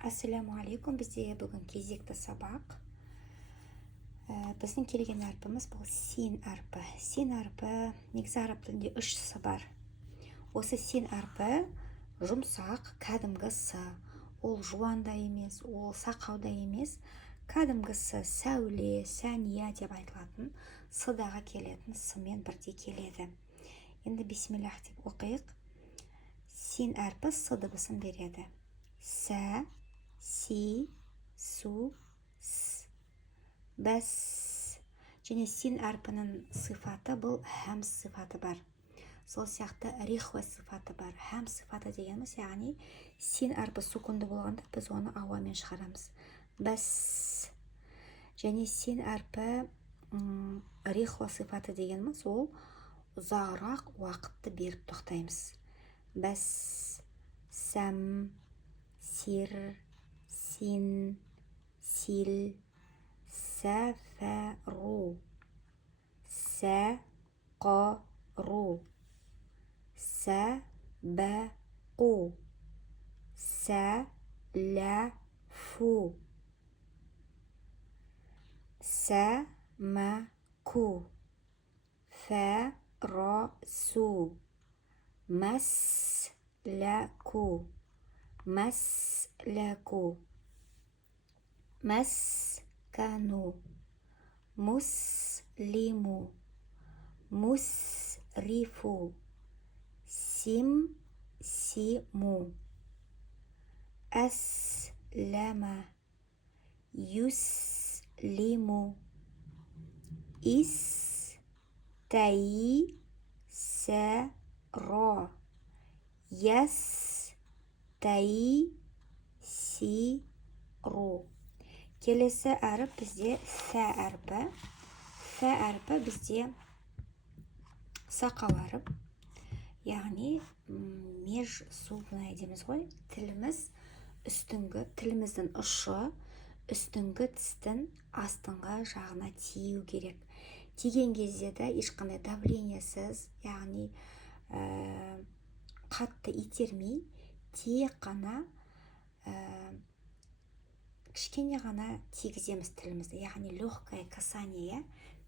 Ассаламу алейкум, бізде бүгін кезекті сабақ. Біздің келген әрпіміз бұл син әрпі. Син әрпі негізі араб тілінде 3 с бар. Осы син әрпі жұмсақ, кәдімгі с. Ол жуанда емес, ол сақауда емес. Кәдімгі с, сәуле, сәния деп айтылатын с-дағы келетін с-мен бірдей келеді. Енді бисмиллах деп оқиық. Син әрпі с дыбысын береді. Сә, си, су, с. Бәс. Және син әрпінің сифаты бұл хәмс сифаты бар. Сол сияқты рихва сифаты бар. Хәмс сифаты дегеніміз, яғни син әрпі сукунды болғанда біз оны ауамен шығарамыз. Бәс. Және син әрпі рихва сифаты дегеніміз, ол ұзағырақ уақытты беріп тоқтаймыз. Бәс, сәм, сир, син, сил, сәфәру, сәқару, сәбәқу, сәләфу, сәмәку, фәрасу, мәсләку, мәсләку, мәскәну, муслиму, мусрифу, симсиму, әсләмә, юслиму, истәйсәра, ястайсиру. Келесі әріп бізде фә әрпі. Фә әрпі бізде сақау әріп. Яғни межсубная дейміз ғой. Тіліміздің ұшы үстіңгі тістің астыңғы жағына тию керек. Тиген кезде де ешқандай давлениесіз, яғни қатты итермей, тек қана кішкене ғана тигіземіз тілімізді, яғни легкое касание.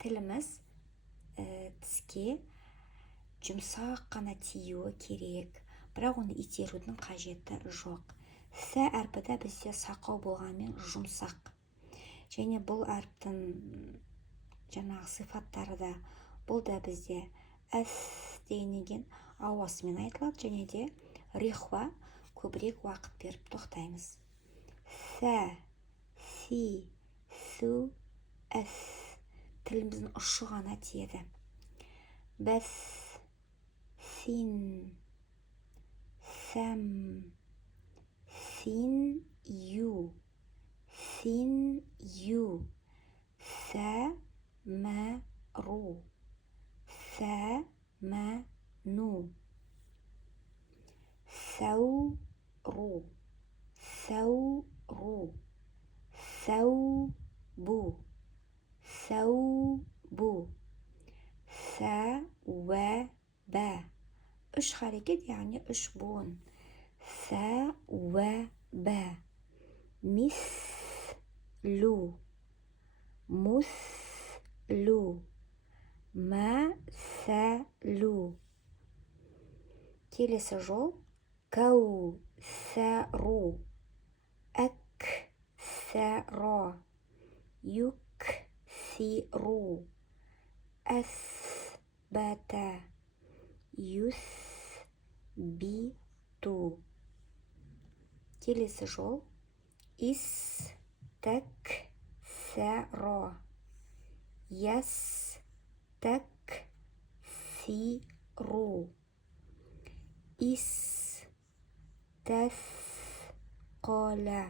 Тіліміз тіске жұмсақ қана тиюі керек, бірақ оны итерудің қажеті жоқ. Фә әрпі де бізде сақау болғанмен жұмсақ. Және бұл әріптің жаңағы сифаттары да, бұл да бізде әф дегеннен ауасымен айтылады, және де рихва көбірек уақыт беріп тоқтаймыз. Фә, си, су, әф. Тіліміздің ұшы ғана тиеді. Бәс, син, сәм, син, ю, сәмәру, сәмәну, сәуру, сәуру, сәубу, сәубу, сәуәбә. 3 харекет, яғни 3 буын. Сәуәбә. Мислу, муслу, мәсәлу. Келесі жол. Кәусәру, әксәра, юксиру, әсбәтә, юсбиту. Келесі жол. Истәксәра, ястәксиру, истәсқала.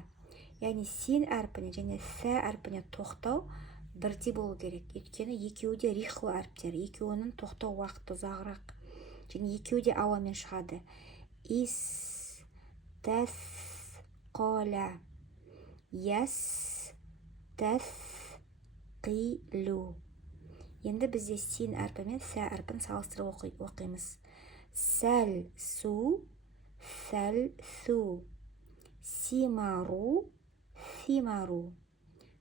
Яғни син әрпіне және сә әрпіне тоқтау бірдей болу керек. Өйткені екеуі де рихва әріптер. Екеуінің тоқтау уақыты ұзағырақ. Және екеуі де ауамен шығады. Истәсқала, ястәсқилу. Енді бізде син әрпі мен сә әрпін салыстырып оқимыз. Сәл, су, сәл, су. симару, симару,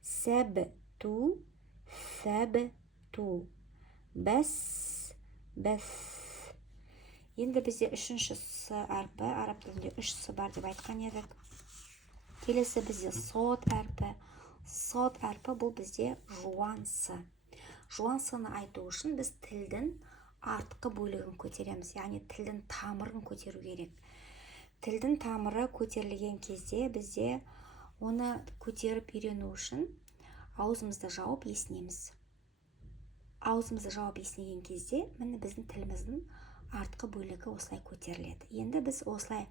сәбту, сәбту, бәс, бәс. Енді бізде үшінші с әрпі, араб тілінде үш с бар деп айтқан едік. Келесі бізде сот әрпі. Сот әрпі бұл бізде жуан с. Жуан с-ны айту үшін біз тілдің артқы бөлігін көтереміз, яғни тілдің тамырын көтеру керек. Тілдің тамыры көтерілген кезде бізде оны көтеріп үйрену үшін аузымызды жауып есінеміз. Аузымызды жауып есінеген кезде міне біздің тіліміздің артқы бөлігі осылай көтеріледі. Енді біз осылай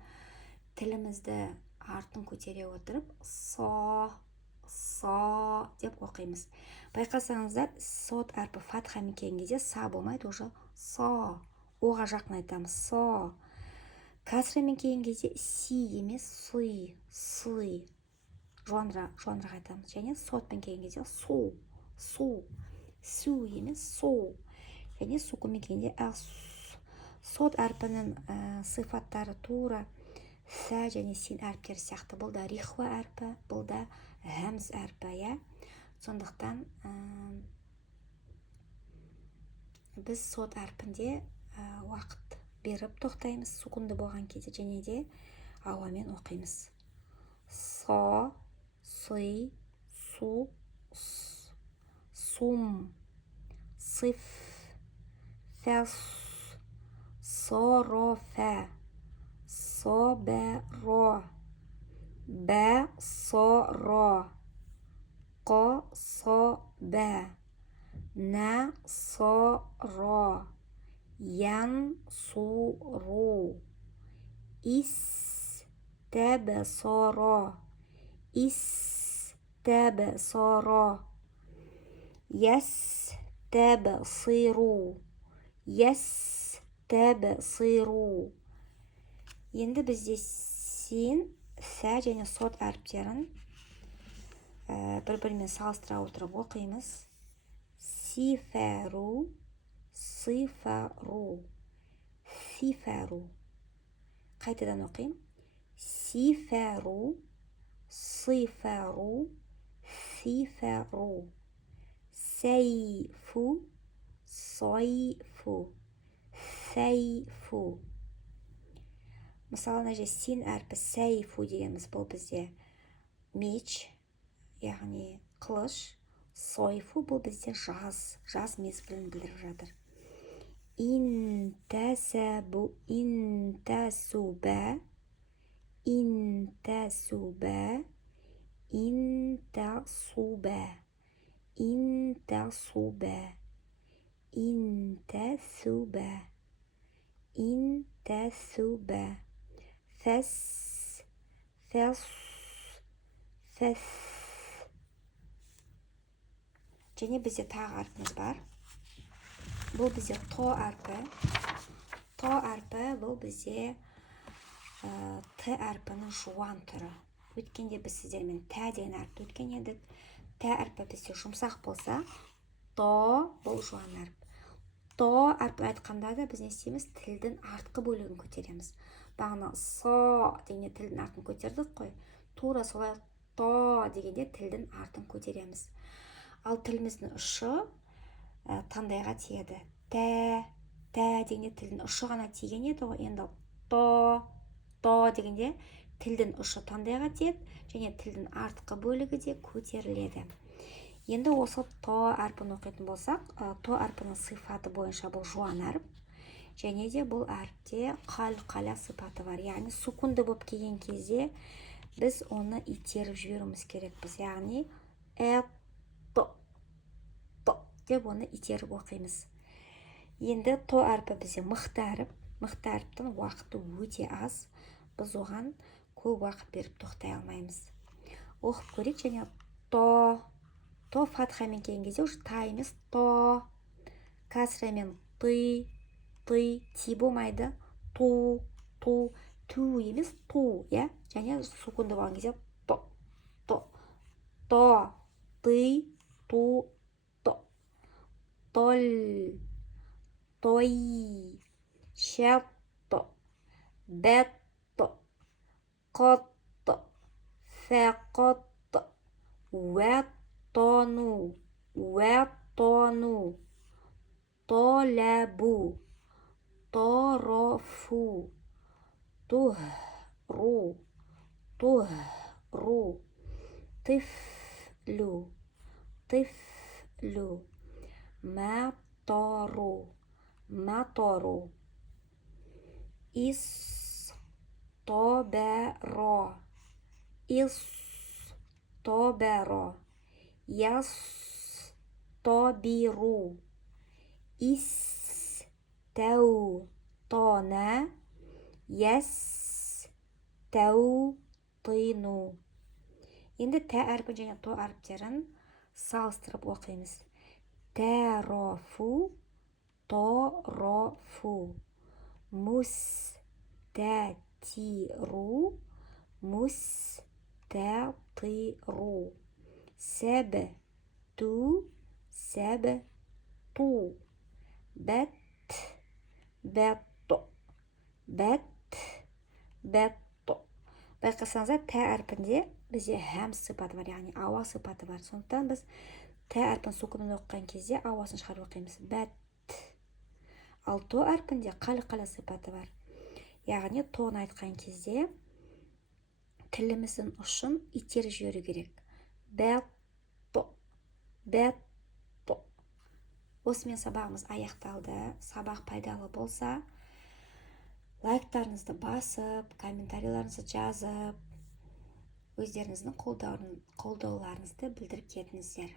тілімізді артын көтере отырып со деп оқимыз. Байқасаңыздар, сот әрпі фатхамен келген кезде са болмайды, уже со, оға жақын айтамыз, со. Кәсірмен келген кезде си емес, суй, суй, жуанырақ айтамыз. Және сотпен келген кезде су, су емес, су. Және сукунмен келгенде әс. Сот әрпінің сыфаттары тура сә және син әріптері сияқты. Бұл да рихуа әрпі, бұл да хәмз әрпі. Сондықтан біз сот әрпінде уақыт беріп тоқтаймыз сукунды болған кезде, және де ауамен оқимыз. Со, сый, су, сум, сыф, фәс, сорофә, соберо, бә, соро, ко, собә, нә, соро, ян, суру, ис, тәбі, соро, ис, тәбі, соро, яс, тәбі, сыру, яс, тәбі, сыру. Енді бізде син, сә және сот әріптерін бір-бірімен салыстыра отырып оқимыз. Сифәру, сифару, сифәру. Қайтадан оқим. Сифәру, сифару, сифару. Сәйфу, сойфу, сәйфу. Мысалы, мына син әрпі сәйфу дегеніміз бұл бізде меч, яғни қылыш. Сойфу бұл бізде жаз мезгілін білдіріп жатыр. Интәсәбу, интәсубә, интәсубә, интәсубә, интәсубә, интәсубә, интәсубә. Фәс, фәс, фәс. Және бізде тағы әрпіміз бар. Бұл бізде то әрпі. То әрпі бұл бізде т әрпінің жуан түрі. Өткенде біз сіздермен тә деген әрпі өткен едік. Тә әрпі бізде жұмсақ болса, то бұл жуан әрп. То әрпін айтқанда да біз не істейміз? Тілдің артқы бөлігін көтереміз. Бағана со дегенде тілдің артын көтердік қой. Тура солай то дегенде тілдің артын көтереміз. Ал тіліміздің ұшы таңдайға тиеді. Тә дегенде тілдің ұшы ғана тиген еді ғой. Енді то дегенде тілдің ұшы таңдайға тиеді, және тілдің артқы бөлігі де көтеріледі. Енді осы то әрпін оқитын болсақ, то әрпінің сыфаты бойынша бұл жуан әріп, және де бұл әріпте қал-қала сыпаты бар. Яғни сукунды болып келген кезде біз оны итеріп жіберуіміз керекпіз. Яғни деп оны итеріп оқимыз. Енді то әрпі бізде мықты әріп. Мықты әріптің уақыты өте аз. Біз оған көп уақыт беріп тоқтай алмаймыз. Оқып көрейік. Және то фатхамен келген кезде уже та емес, то. Кәсірамен ты, ти болмайды. Ту емес, ту, және сукунды болған кезде то, ты, ту, тол, той, шатто, бетто, котто, فقط وطنوا وطنوا طلبوا طرفوا طهروا طهروا طفل طفل مطروا مطروا اصطبر اصطبر يصطبر استوطن يستوطن. Енді тә әрпі және то әріптерін салыстырып оқимыз. Тарафу тарафу мустатиру мустатиру сәбту сәбту бәт бәтту бәт бәтту. Байқасаңыздар, тә әрпінде бізде һәм сипаты бар, яғни ауа сипаты бар. Сондықтан біз тә әрпін сукунын оқыған кезде ауасын шығарып оқимыз. Бәт. Ал то әрпінде қалы сипаты бар. Яғни тоны айтқан кезде тіліміздің ұшын итеріп жіберу керек. Бәтту бәтту. Осымен сабағымыз аяқталды. Сабақ пайдалы болса, лайктарыңызды басып, комментарийларыңызды жазып, өздеріңіздің қолдауларыңызды білдіріп кетіңіздер.